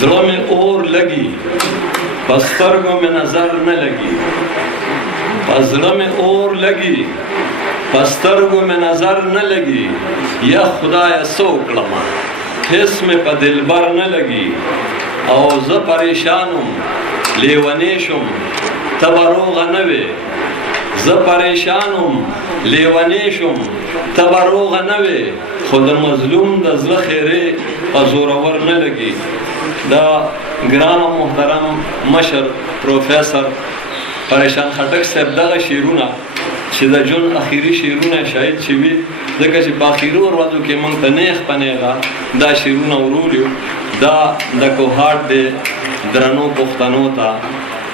زړه میں اور لگی پسترگوں میں نظر نہ لگی، زړه میں اور لگی پسترگوں میں نظر نہ لگی، یا خدایا سو کلمہ حس میں پا دلبر نہ لگی، او ز پریشانم لیونیشم تبروغ نوے، ز پریشانم لیونیشم تبروغ نوے، خود مظلوم دا زل خیرے پا زورور نہ لگی۔ دا گران و محترم مشر پروفیسر پریشان خټک صاحب دغه شعرونه چې د جون اخیری شعرونه شاید چې وي، ځکه چې په اخیرو ورځو کې موږ ته نیغ په نیغه دا شعرونه ورولیو، دا د کوهاټ د درنو پښتنو ته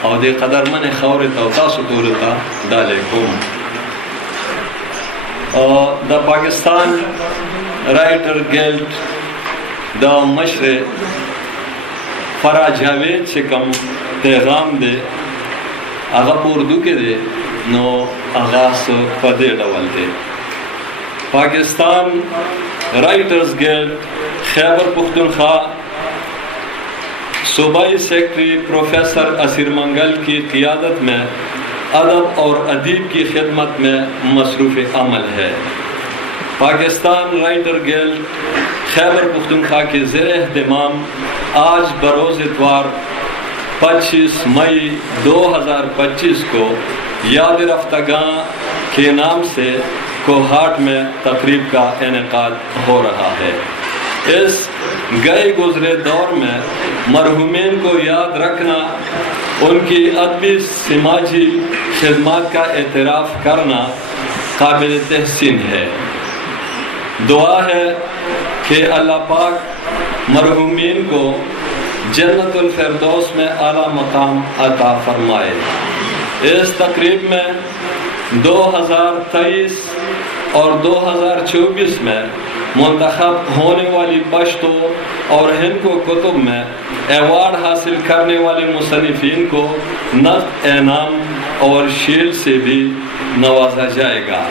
او د قدرمنې خاورې ته او تاسو ټولو ته دا لیکم۔ د پاکستان رائټر ګلډ دا مشر فرا جاوید سے کم پیغام دے آغا اردو کے دے نو آغاز پدے ڈول دے۔ پاکستان رائٹرز گلڈ خیبر پختونخوا صوبائی سیکٹری پروفیسر اسیر منگل کی قیادت میں ادب اور ادیب کی خدمت میں مصروف عمل ہے۔ پاکستان رائٹر گلڈ خیبر پختونخوا کے زیر اہتمام آج بروز اتوار 25 مئی 2025 کو یاد رفتگاں کے نام سے کوہاٹ میں تقریب کا انعقاد ہو رہا ہے۔ اس گئے گزرے دور میں مرحومین کو یاد رکھنا، ان کی ادبی سماجی خدمات کا اعتراف کرنا قابل تحسین ہے۔ دعا ہے کہ اللہ پاک مرحومین کو جنت الفردوس میں اعلیٰ مقام عطا فرمائے۔ اس تقریب میں 2023 اور 2024 میں منتخب ہونے والی پشتو اور ہندکو کتب میں ایوارڈ حاصل کرنے والے مصنفین کو نقد انعام اور شیلڈ سے بھی نوازا جائے گا۔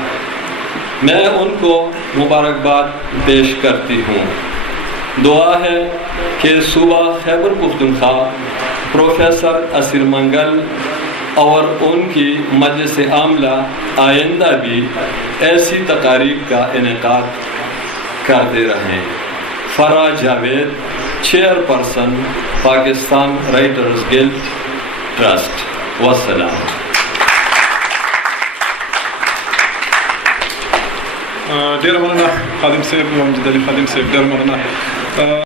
میں ان کو مبارکباد پیش کرتی ہوں۔ دعا ہے کہ صوبہ خیبر پختونخوا پروفیسر اسیر منگل اور ان کی مجلس عاملہ آئندہ بھی ایسی تقاریب کا انعقاد کرتے رہیں۔ فرا Javed, chairperson Pakistan writers guilt trust. والسلام۔ ډیر مننه خادم صاحب، محمد علي خادم صاحب، ډیر مننه۔